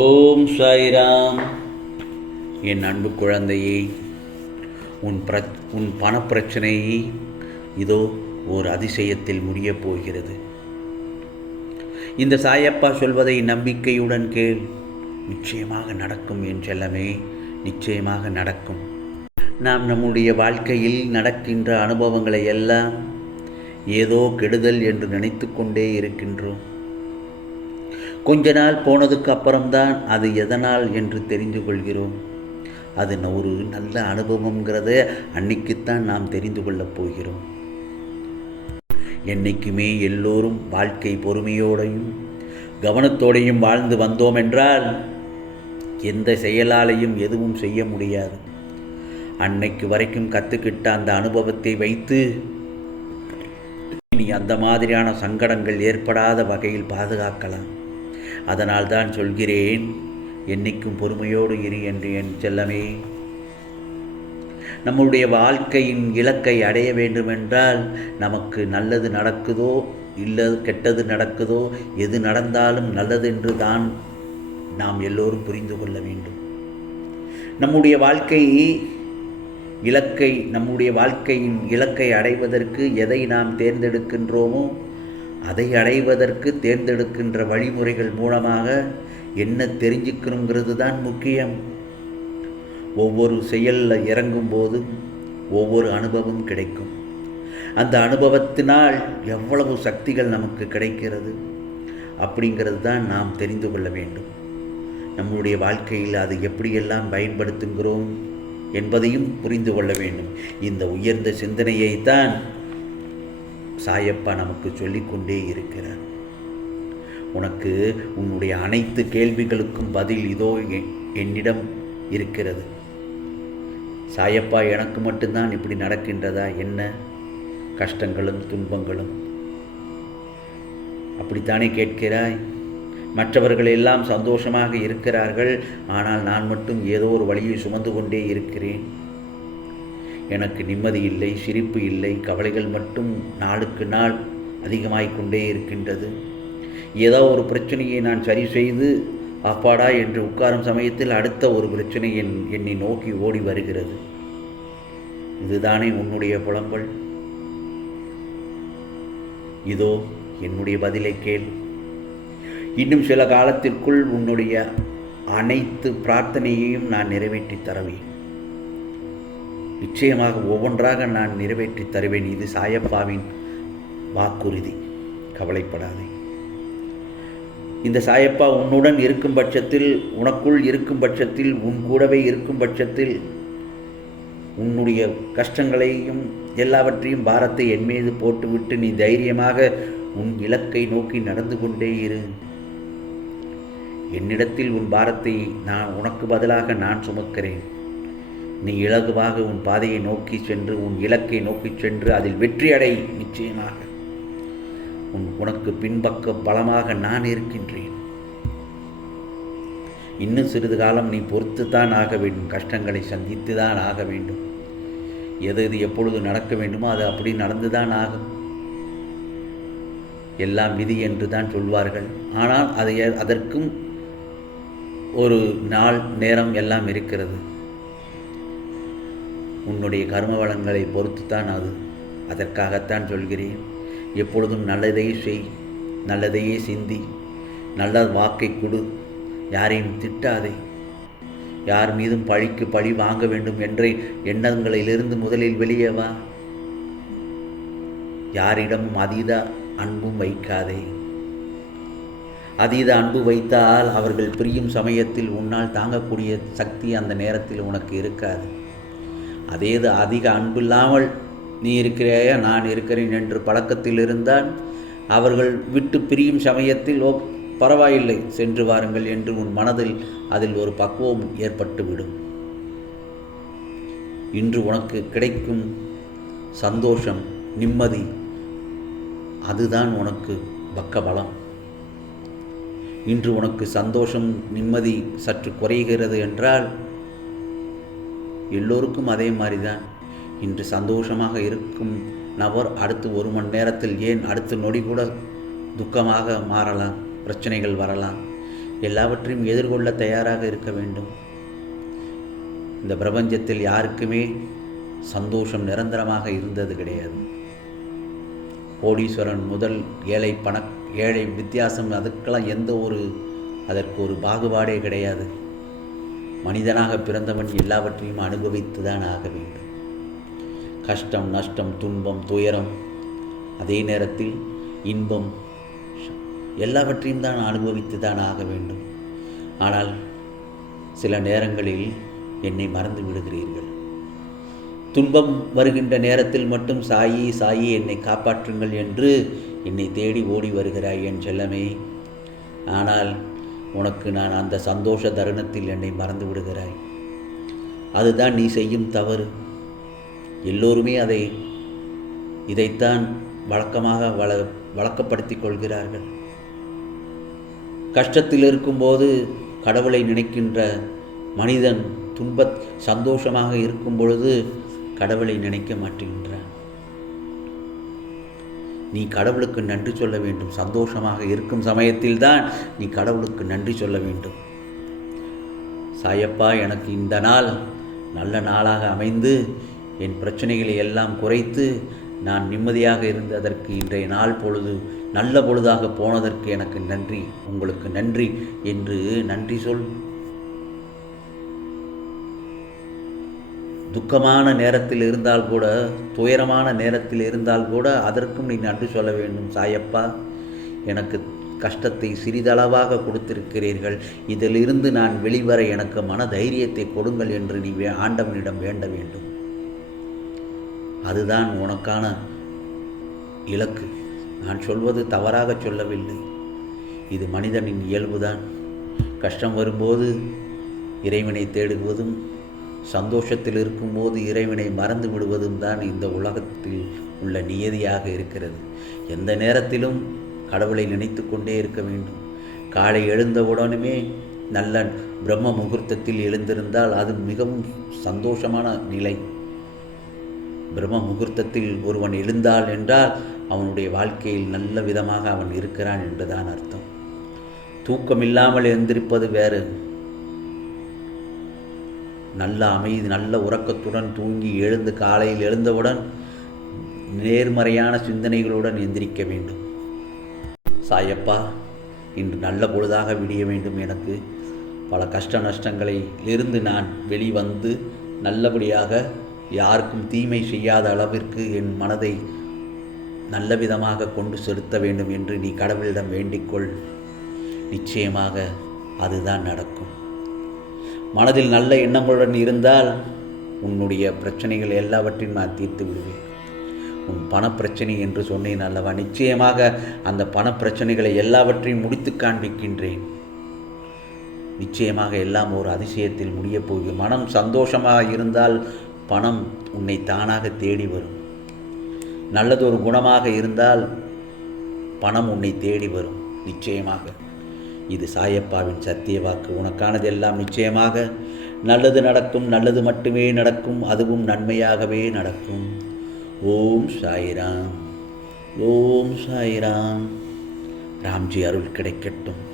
ஓம் சாய்ராம். என் அன்பு குழந்தையே உன் பிர உன் பணப்பிரச்சனை இதோ ஒரு அதிசயத்தில் முடியப் போகிறது. இந்த சாயப்பா சொல்வதை நம்பிக்கையுடன் கேள். நிச்சயமாக நடக்கும் என் செல்லமே நிச்சயமாக நடக்கும். நாம் நம்முடைய வாழ்க்கையில் நடக்கின்ற அனுபவங்களை எல்லாம் ஏதோ கெடுதல் என்று நினைத்து கொண்டே இருக்கின்றோம். கொஞ்ச நாள் போனதுக்கு அப்புறம்தான் அது எதனால் என்று தெரிந்து கொள்கிறோம். அது ந- ஒரு நல்ல அனுபவங்கிறத அன்னைக்குத்தான் நாம் தெரிந்து கொள்ளப் போகிறோம். என்னைக்குமே எல்லோரும் வாழ்க்கை பொறுமையோடையும் கவனத்தோடையும் வாழ்ந்து வந்தோம் என்றால் எந்த செயலாலையும் எதுவும் செய்ய முடியாது. அன்னைக்கு வரைக்கும் கற்றுக்கிட்ட அந்த அனுபவத்தை வைத்து இனி அந்த மாதிரியான சங்கடங்கள் ஏற்படாத வகையில் பாதுகாக்கலாம். அதனால் தான் சொல்கிறேன் என்னைக்கும் பொறுமையோடு இரு என்று என் செல்லமே. நம்முடைய வாழ்க்கையின் இலக்கை அடைய வேண்டுமென்றால் நமக்கு நல்லது நடக்குதோ இல்லை கெட்டது நடக்குதோ எது நடந்தாலும் நல்லது என்று தான் நாம் எல்லோரும் புரிந்து கொள்ள வேண்டும். நம்முடைய வாழ்க்கை இலக்கை நம்முடைய வாழ்க்கையின் இலக்கை அடைவதற்கு எதை நாம் தேர்ந்தெடுக்கின்றோமோ அதை அடைவதற்கு தேர்ந்தெடுக்கின்ற வழிமுறைகள் மூலமாக என்ன தெரிஞ்சுக்கணுங்கிறது தான் முக்கியம். ஒவ்வொரு செயலில் இறங்கும் போதும் ஒவ்வொரு அனுபவம் கிடைக்கும். அந்த அனுபவத்தினால் எவ்வளவு சக்திகள் நமக்கு கிடைக்கிறது அப்படிங்கிறது தான் நாம் தெரிந்து கொள்ள வேண்டும். நம்முடைய வாழ்க்கையில் அதை எப்படியெல்லாம் பயன்படுத்துகிறோம் என்பதையும் புரிந்து கொள்ள வேண்டும். இந்த உயர்ந்த சிந்தனையை தான் சாயப்பா நமக்கு சொல்லிக்கொண்டே இருக்கிறார். உனக்கு உன்னுடைய அனைத்து கேள்விகளுக்கும் பதில் இதோ என்னிடம் இருக்கிறது. சாயப்பா எனக்கு மட்டும்தான் இப்படி நடக்கின்றதா? என்ன? கஷ்டங்களும் துன்பங்களும். அப்படித்தானே கேட்கிறாய்? மற்றவர்கள் எல்லாம் சந்தோஷமாக இருக்கிறார்கள். ஆனால் நான் மட்டும் ஏதோ ஒரு வழியை சுமந்து கொண்டே இருக்கிறேன். எனக்கு நிம்மதி இல்லை சிரிப்பு இல்லை கவலைகள் மட்டும் நாளுக்கு நாள் அதிகமாகிக் கொண்டே இருக்கின்றது. ஏதோ ஒரு பிரச்சனையை நான் சரி செய்து அப்பாடா என்று உட்காரும் சமயத்தில் அடுத்த ஒரு பிரச்சனை என் என்னை நோக்கி ஓடி வருகிறது. இதுதானே உன்னுடைய புலம்பல்? இதோ என்னுடைய பதிலை கேள். இன்னும் சில காலத்திற்குள் உன்னுடைய அனைத்து பிரார்த்தனையையும் நான் நிறைவேற்றி தருவேன். நிச்சயமாக ஒவ்வொன்றாக நான் நிறைவேற்றி தருவேன். இது சாயப்பாவின் வாக்குறுதி. கவலைப்படாதே. இந்த சாயப்பா உன்னுடன் இருக்கும் பட்சத்தில் உனக்குள் இருக்கும் பட்சத்தில் உன் கூடவே இருக்கும் பட்சத்தில் உன்னுடைய கஷ்டங்களையும் எல்லாவற்றையும் பாரத்தை என் மீது போட்டுவிட்டு நீ தைரியமாக உன் இலக்கை நோக்கி நடந்து கொண்டே இரு. என்னிடத்தில் உன் பாரத்தை நான் உனக்கு பதிலாக நான் சுமக்கிறேன். நீ இலகுவாக உன் பாதையை நோக்கி சென்று உன் இலக்கை நோக்கி சென்று அதில் வெற்றி அடை நிச்சயமாக. உன் உனக்கு பின்பக்க பலமாக நான் இருக்கின்றேன். இன்னும் சிறிது காலம் நீ பொறுத்துத்தான் ஆக வேண்டும். கஷ்டங்களை சந்தித்து தான் ஆக வேண்டும். எது எது எப்பொழுது நடக்க வேண்டுமோ அது அப்படி நடந்துதான் ஆகும். எல்லாம் விதி என்று தான் சொல்வார்கள். ஆனால் அதை அதற்கும் ஒரு நாள் நேரம் எல்லாம் இருக்கிறது. உன்னுடைய கர்ம வளங்களை பொறுத்துத்தான் அது. அதற்காகத்தான் சொல்கிறேன். எப்பொழுதும் நல்லதையே செய் நல்லதையே சிந்தி நல்ல வாக்கை கொடு. யாரையும் திட்டாதே. யார் மீதும் பழிக்கு பழி வாங்க வேண்டும் என்ற எண்ணங்களிலிருந்து முதலில் வெளியே வா. யாரிடமும் அதீத அன்பும் வைக்காதே. அதீத அன்பு வைத்தால் அவர்கள் பிரியும் சமயத்தில் உன்னால் தாங்கக்கூடிய சக்தி அந்த நேரத்தில் உனக்கு இருக்காது. அதேது அதிக அன்பில்லாமல் நீ இருக்கிறேயா? நான் இருக்கிறேன் என்று பழக்கத்தில் இருந்தால் அவர்கள் விட்டு பிரியும் சமயத்தில் ஓ பரவாயில்லை சென்று வாருங்கள் என்று உன் மனதில் அதில் ஒரு பக்குவம் ஏற்பட்டுவிடும். இன்று உனக்கு கிடைக்கும் சந்தோஷம் நிம்மதி அதுதான் உனக்கு பக்கபலம். இன்று உனக்கு சந்தோஷம் நிம்மதி சற்று குறைகிறது என்றால் எல்லோருக்கும் அதே மாதிரி தான் இன்று சந்தோஷமாக இருக்கும் நபர் அடுத்து ஒரு மணி நேரத்தில் ஏன் அடுத்த நொடி கூட துக்கமாக மாறலாம் பிரச்சனைகள் வரலாம்? எல்லாவற்றையும் எதிர்கொள்ள தயாராக இருக்க வேண்டும். இந்த பிரபஞ்சத்தில் யாருக்குமே சந்தோஷம் நிரந்தரமாக இருந்தது கிடையாது. கோடீஸ்வரன் முதல் ஏழை பண ஏழை வித்தியாசம் அதுக்கெல்லாம் எந்த ஒரு அதற்கு ஒரு பாகுபாடே கிடையாது. மனிதனாக பிறந்தவன் எல்லாவற்றையும் அனுபவித்து தான் ஆக வேண்டும். கஷ்டம் நஷ்டம் துன்பம் துயரம் அதே நேரத்தில் இன்பம் எல்லாவற்றையும் தான் அனுபவித்து தான் ஆக வேண்டும். ஆனால் சில நேரங்களில் என்னை மறந்து விடுகிறீர்கள். துன்பம் வருகின்ற நேரத்தில் மட்டும் சாயி சாயி என்னை காப்பாற்றுங்கள் என்று என்னை தேடி ஓடி வருகிறாய் என் செல்லமே. ஆனால் உனக்கு நான் அந்த சந்தோஷ தருணத்தில் என்னை மறந்து விடுகிறாய். அதுதான் நீ செய்யும் தவறு. எல்லோருமே அதை இதைத்தான் வழக்கமாக வள வழக்கப்படுத்திக் கொள்கிறார்கள். கஷ்டத்தில் இருக்கும்போது கடவுளை நினைக்கின்ற மனிதன் துன்ப சந்தோஷமாக இருக்கும் பொழுது கடவுளை நினைக்க மாட்டேங்கிறான் நீ கடவுளுக்கு நன்றி சொல்ல வேண்டும். சந்தோஷமாக இருக்கும் சமயத்தில் தான் நீ கடவுளுக்கு நன்றி சொல்ல வேண்டும். சாயப்பா எனக்கு இந்த நாள் நல்ல நாளாக அமைந்து என் பிரச்சனைகளை எல்லாம் குறைத்து நான் நிம்மதியாக இருந்ததற்கு இன்றைய நாள் பொழுது நல்ல பொழுதாக போனதற்கு எனக்கு நன்றி. உங்களுக்கு நன்றி என்று நன்றி சொல். துக்கமான நேரத்தில் இருந்தால் கூட துயரமான நேரத்தில் இருந்தால் கூட அதற்கும் நீ நன்றி சொல்ல வேண்டும். சாயப்பா எனக்கு கஷ்டத்தை சிறிதளவாக கொடுத்திருக்கிறீர்கள். இதிலிருந்து நான் வெளிவர எனக்கு மன தைரியத்தை கொடுங்கள் என்று நீ வே ஆண்டவனிடம் வேண்ட வேண்டும். அதுதான் உனக்கான இலக்கு. நான் சொல்வது தவறாக சொல்லவில்லை. இது மனிதனின் இயல்புதான். கஷ்டம் வரும்போது இறைவனை தேடுவதும் சந்தோஷத்தில் இருக்கும்போது இறைவனை மறந்து விடுவதும் தான் இந்த உலகத்தில் உள்ள நியதியாக இருக்கிறது. எந்த நேரத்திலும் கடவுளை நினைத்து கொண்டே இருக்க வேண்டும். காலை எழுந்தவுடனுமே நல்ல பிரம்ம முகூர்த்தத்தில் எழுந்திருந்தால் அது மிகவும் சந்தோஷமான நிலை. பிரம்ம முகூர்த்தத்தில் ஒருவன் எழுந்தால் என்றால் அவனுடைய வாழ்க்கையில் நல்ல விதமாக அவன் இருக்கிறான் என்றுதான் அர்த்தம். தூக்கம் இல்லாமல் எழுந்திருப்பது வேறு. நல்ல அமைதி நல்ல உறக்கத்துடன் தூங்கி எழுந்து காலையில் எழுந்தவுடன் நேர்மறையான சிந்தனைகளுடன் எந்திரிக்க வேண்டும். சாயப்பா இன்று நல்ல பொழுதாக விடிய வேண்டும் எனக்கு. பல கஷ்ட நஷ்டங்களை இருந்து நான் வெளிவந்து நல்லபடியாக யாருக்கும் தீமை செய்யாத அளவிற்கு என் மனதை நல்ல விதமாக கொண்டு செலுத்த வேண்டும் என்று நீ கடவுளிடம் வேண்டிக்கொள் நிச்சயமாக அதுதான் நடக்கும். மனதில் நல்ல எண்ணங்களுடன் இருந்தால் உன்னுடைய பிரச்சனைகள் எல்லாவற்றையும் நான் தீர்த்து விடுவேன். உன் பணப்பிரச்சனை என்று சொன்னேன் அல்லவா? நிச்சயமாக அந்த பணப்பிரச்சனைகளை எல்லாவற்றையும் முடித்து காண்பிக்கின்றேன். நிச்சயமாக எல்லாம் ஒரு அதிசயத்தில் முடியப் போகிறது மனம் சந்தோஷமாக இருந்தால் பணம் உன்னை தானாக தேடி வரும். நல்லது ஒரு குணமாக இருந்தால் பணம் உன்னை தேடி வரும். நிச்சயமாக. இது சாயப்பாவின் சத்திய வாக்கு. உனக்கானதெல்லாம் நிச்சயமாக நல்லது நடக்கும் நல்லது மட்டுமே நடக்கும் அதுவும் நன்மையாகவே நடக்கும். ஓம் சாய்ராம் ஓம் சாய்ராம். ராம்ஜி அருள் கிடைக்கட்டும்.